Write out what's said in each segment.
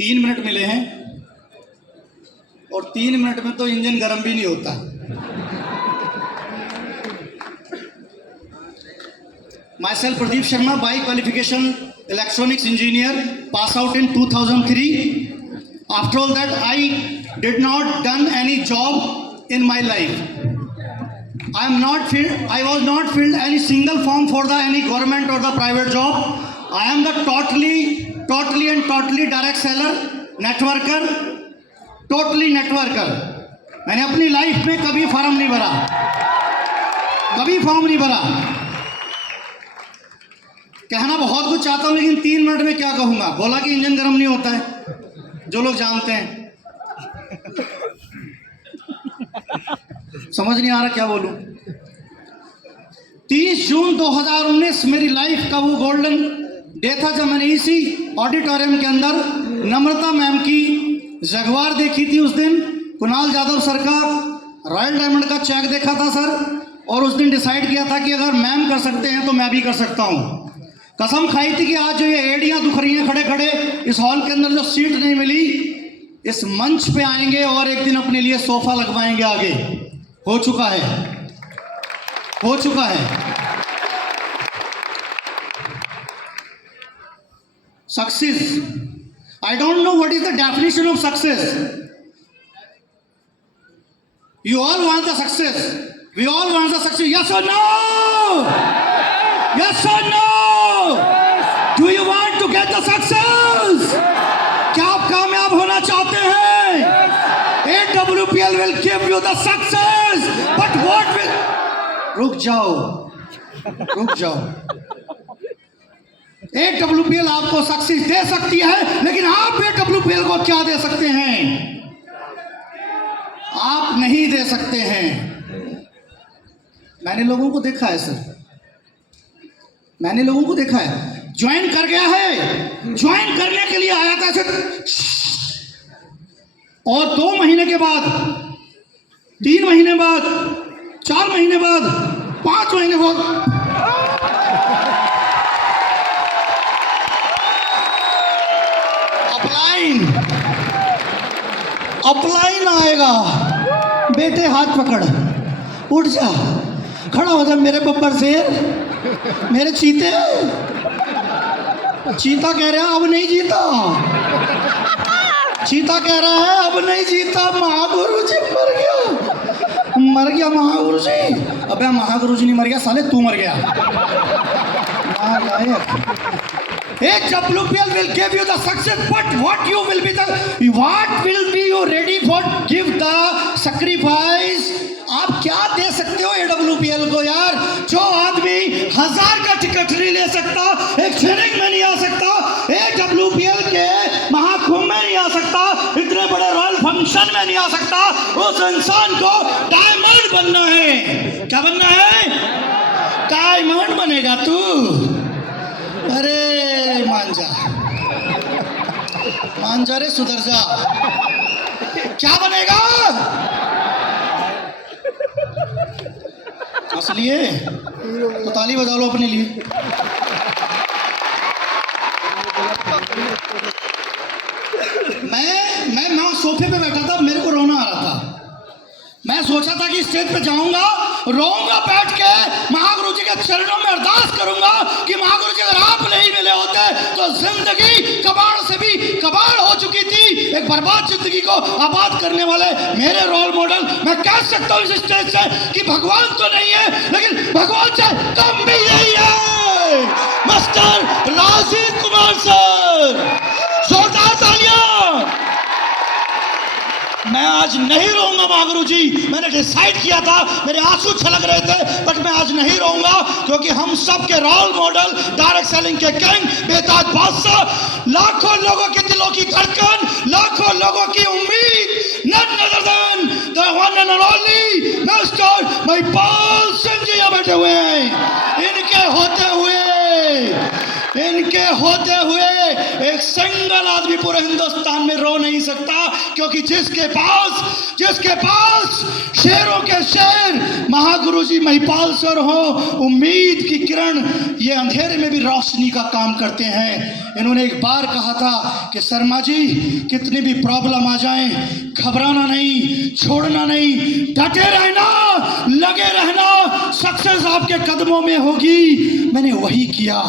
3 minute मिले हैं और 3 मिनट में तो इंजन गर्म भी नहीं होता। Myself Pradeep Sharma, by qualification electronics engineer, pass out in 2003. After all that, I did not done any job in my life. I was not filled any single form for the any government or the private job. I am the totally direct seller, networker, totally networker. मैंने अपनी life में कभी form नहीं भरा, कभी form नहीं भरा। कहना बहुत कुछ चाहता हूं लेकिन 3 मिनट में क्या कहूंगा। बोला कि इंजन गर्म नहीं होता है, जो लोग जानते हैं। समझ नहीं आ रहा क्या बोलूं। 30 जून 2019 मेरी लाइफ का वो गोल्डन डे था जब मैंने इसी ऑडिटोरियम के अंदर नम्रता मैम की जगवार देखी थी। उस दिन कुणाल जाधव सर का रॉयल डायमंड का चेक देखा था सर, और उस दिन डिसाइड किया था कि अगर मैम कर सकते हैं तो मैं भी कर सकता हूं। कसम खाई थी कि आज जो ये एड़ियां दुख रही हैं खड़े खड़े इस हॉल के अंदर, जो सीट नहीं मिली, इस मंच पे आएंगे और एक दिन अपने लिए सोफा लगवाएंगे आगे। हो चुका है, हो चुका है। Success, I don't know what is the definition of success. You all want the success, we all want the success. Yes और नो, यस और no. Do you want to get the success? क्या आप कामयाब होना चाहते हैं? AWPL will give you the success, but what will? रुक जाओ, रुक जाओ। AWPL आपको सक्सेस दे सकती है, लेकिन आप AWPL को क्या दे सकते हैं? आप नहीं दे सकते हैं। मैंने लोगों को देखा है सर, मैंने लोगों को देखा है, ज्वाइन कर गया है, ज्वाइन करने के लिए आया था ऐसे, और 2 महीने के बाद, 3 महीने बाद, 4 महीने बाद, 5 महीने बाद अपलाइन आएगा। बेटे हाथ पकड़, उठ जा, खड़ा हो जा मेरे बब्बर शेर, मेरे चीते। चीता कह रहा है अब नहीं जीता, चीता कह रहा है अब नहीं जीता। महागुरु जी मर गया, मर गया महागुरु जी। अबे महागुरु जी नहीं मर गया साले, तू मर गया। AWPL will give you the success, but what you will be you ready for? Give the sacrifice. आप क्या दे सकते हो AWPL को यार? जो आदमी 1000 का टिकट नहीं ले सकता, एक ट्रेनिंग में नहीं आ सकता, AWPL के महाकुंभ में नहीं आ सकता, इतने बड़े रॉयल फंक्शन में नहीं आ सकता, उस इंसान को डायमंड बनना है। क्या बनना है? डायमंड बनेगा तू। अरे मान जा, मान जा रे, सुधर जा। क्या बनेगा? असलिए तो ताली बजा लो अपने लिए। मैं सोफे पे बैठा था, मेरे को रोना आ रहा था। मैं सोचा था कि स्टेज पे जाऊंगा, रोऊंगा बैठ के, महागुरु जी के चरणों में अरदास करूंगा कि महागुरु जी अगर आप नहीं मिले होते तो जिंदगी कबाड़ से भी कबाड़ हो चुकी थी। एक बर्बाद जिंदगी को आबाद करने वाले मेरे रोल मॉडल, मैं कह सकता हूँ इस स्टेज से कि भगवान तो नहीं है लेकिन भगवान से कम भी यही है। मास्टर राजीव कुमार सर, जोरदार तालियां। मैं आज नहीं रोऊंगा महागुरु जी, मैंने डिसाइड किया था, मेरे आंसू छलक रहे थे, बट मैं आज नहीं रोऊंगा क्योंकि हम सब के रोल मॉडल, डायरेक्ट सेलिंग के किंग बेताज बादशाह, लाखों लोगों के दिलों की धड़कन, लाखों लोगों की उम्मीद, none other than the one and only master Mahipal Singh ji यहाँ बैठे हुए हैं। इनके होते हुए इनके होते हुए एक सिंगल आदमी पूरे हिंदुस्तान में रो नहीं सकता, क्योंकि जिसके पास शेरों के शेर महागुरु जी महिपाल सर हो, उम्मीद की किरण, ये अंधेरे में भी रोशनी का काम करते हैं। इन्होंने एक बार कहा था कि शर्मा जी, कितनी भी प्रॉब्लम आ जाए घबराना नहीं, छोड़ना नहीं, डटे रहना, लगे रहना, सक्सेस आपके कदमों में होगी। मैंने वही किया।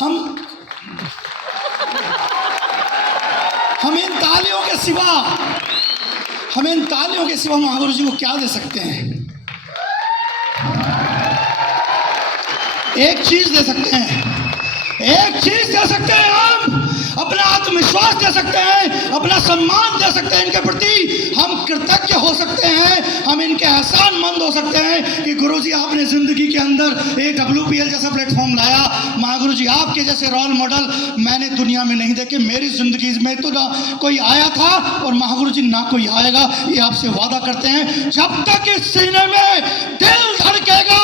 हम इन तालियों के सिवा महागुरु जी को क्या दे सकते हैं? एक चीज दे सकते हैं हम, अपना आत्मविश्वास दे सकते हैं, अपना सम्मान दे सकते हैं, इनके प्रति हम कृतज्ञ हो सकते हैं, हम इनके एहसानमंद हो सकते हैं कि गुरुजी आपने जिंदगी के अंदर एक WPL जैसा प्लेटफॉर्म लाया। महागुरु जी आपके जैसे रोल मॉडल मैंने दुनिया में नहीं देखे, मेरी जिंदगी में तो ना कोई आया था और महागुरु जी ना कोई आएगा, ये आपसे वादा करते हैं। जब तक इस सीने में दिल धड़केगा,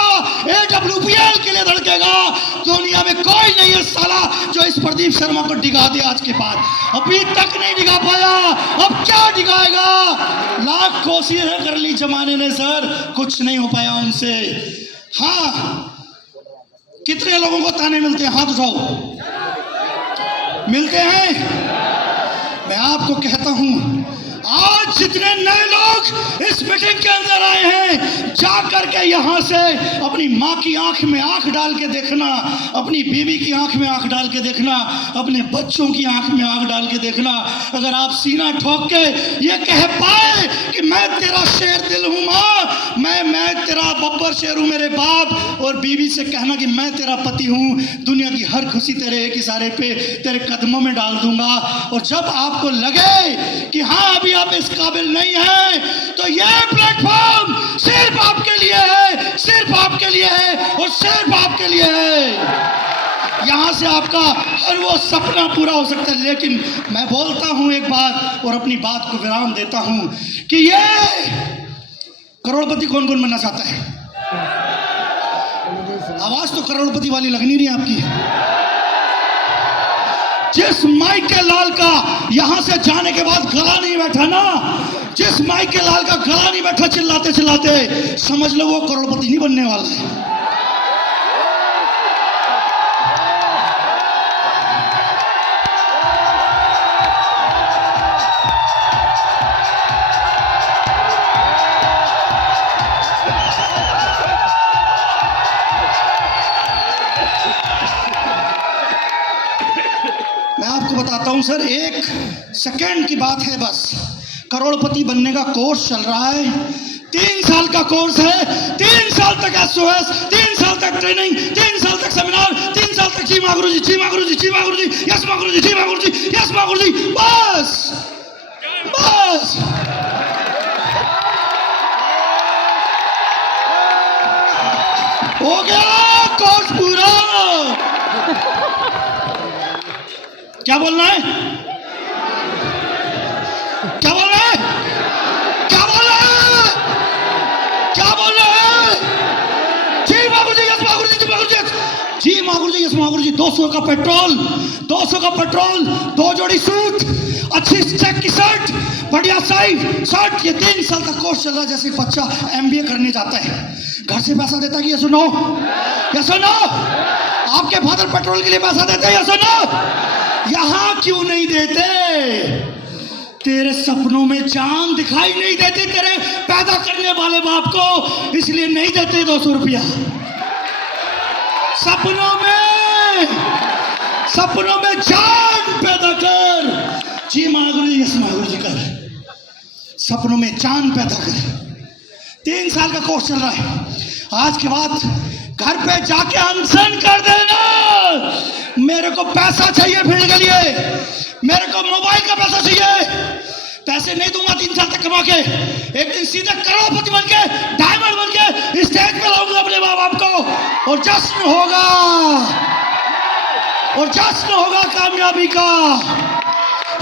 AWPL के लिए धड़केगा, दुनिया में कोई नहीं है साला जो इस प्रदीप शर्मा को डिगा दे। आज के बाद अभी तक नहीं डिगा पाया, अब क्या डिगाएगा? लाख कोशिशें कर ली जमाने ने सर, कुछ नहीं हो पाया उनसे। हाँ, कितने लोगों को ताने मिलते हैं? हाथ उठाओ। मिलते हैं? मैं आपको कहता हूं, आज जितने नए लोग इस मीटिंग के अंदर आए हैं, जा करके यहां से अपनी माँ की आंख में आंख डाल के देखना, अपनी बीवी की आंख में आंख डाल के देखना, अपने बच्चों की आंख में आंख डाल के देखना। अगर आप सीना ठोक के ये कह पाए कि मैं तेरा शेर दिल हूं माँ, मैं तेरा बब्बर शेर हूं मेरे बाप, और बीवी से कहना कि मैं तेरा पति हूं, दुनिया की हर खुशी तेरे एक इशारे पे तेरे कदमों में डाल दूंगा। और जब आपको लगे कि हाँ अभी आप इस काबिल नहीं हैं, तो यह प्लेटफॉर्म सिर्फ आपके लिए है, सिर्फ आपके लिए है और सिर्फ आपके लिए है। यहां से आपका हर वो सपना पूरा हो सकता है। लेकिन मैं बोलता हूं एक बात और अपनी बात को विराम देता हूं कि ये करोड़पति कौन कौन बनना चाहता है? आवाज तो करोड़पति वाली लग नहीं रही आपकी। जिस माइकल लाल का यहां से जाने के बाद गला नहीं बैठा ना, जिस माइकल लाल का गला नहीं बैठा चिल्लाते चिल्लाते, समझ लो वो करोड़पति नहीं बनने वाला है। मैं आपको बताता हूं सर, 1 सेकेंड की बात है बस। करोड़पति बनने का कोर्स चल रहा है, 3 साल का कोर्स है, 3 साल तक SOS, 3 साल तक ट्रेनिंग, 3 साल तक सेमिनार, 3 साल तक जी महागुरु जी, जी महागुरु जी, जी महागुरु जी, यस महागुरु जी, जी महागुरु जी, यस महागुरु जी, बस हो गया कोर्स पूरा। क्या बोलना है? क्या बोल रहे हैं? क्या बोल रहे हैं? क्या बोल रहे हैं? जी महागुरु जी, यस महागुरु जी, जी महागुरु जी, जी महागुरु जी, यस महागुरु जी। 200 का पेट्रोल, 200 का पेट्रोल, 2 जोड़ी सूट, अच्छी चेक की शर्ट, बढ़िया साइज शर्ट। ये 3 साल का कोर्स चल रहा है। जैसे बच्चा MBA करने जाता है, घर से पैसा देता है कि ये सुनो, ये सुनो, आपके फादर पेट्रोल के लिए पैसा देते हैं, ये सुनो। यहां क्यों नहीं देते? तेरे सपनों में चांद दिखाई नहीं देते तेरे पैदा करने वाले बाप को, इसलिए नहीं देते 200 रुपया। सपनों में चांद पैदा कर। जी महागुरु जी, यस महागुरु जी, कर सपनों में चांद पैदा कर। 3 साल का कोर्स चल रहा है। आज के बाद घर पे जाके अनशन कर देना, मेरे को पैसा चाहिए फील्ड के लिए, मेरे को मोबाइल का पैसा चाहिए, पैसे नहीं दूंगा 3 साल तक कमा के। एक दिन सीधे करोड़पति बन के, डायमंड बन के स्टेज पे लाऊंगा अपने माँ बाप को, और जश्न होगा कामयाबी का।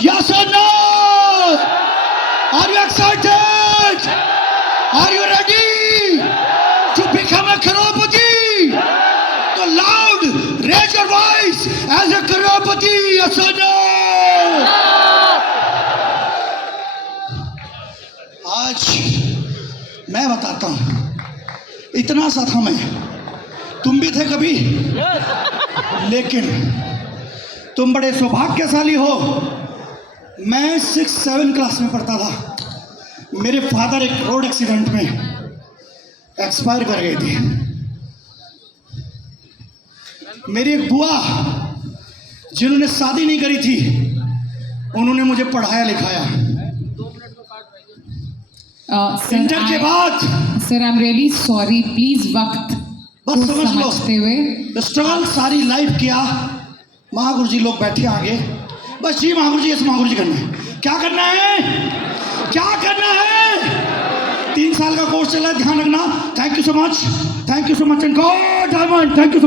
यस और नो? Are you excited? मैं बताता हूँ, इतना सा था मैं, तुम भी थे कभी, लेकिन तुम बड़े सौभाग्यशाली हो। मैं 6-7 क्लास में पढ़ता था, मेरे फादर एक रोड एक्सीडेंट में एक्सपायर कर गए थे। मेरी एक बुआ जिन्होंने शादी नहीं करी थी, उन्होंने मुझे पढ़ाया लिखाया। इंटर के बाद sir I am really sorry, please वक्त बस को समझ लो, समझते हुए स्ट्रगल सारी लाइफ किया। महागुरु जी लोग बैठे आगे, बस जी महागुरु जी, ऐसे महागुरु जी करना है। क्या करना है, क्या करना है? 3 साल का कोर्स चला है, ध्यान रखना। Thank you so much, thank you so much and God diamond, thank you.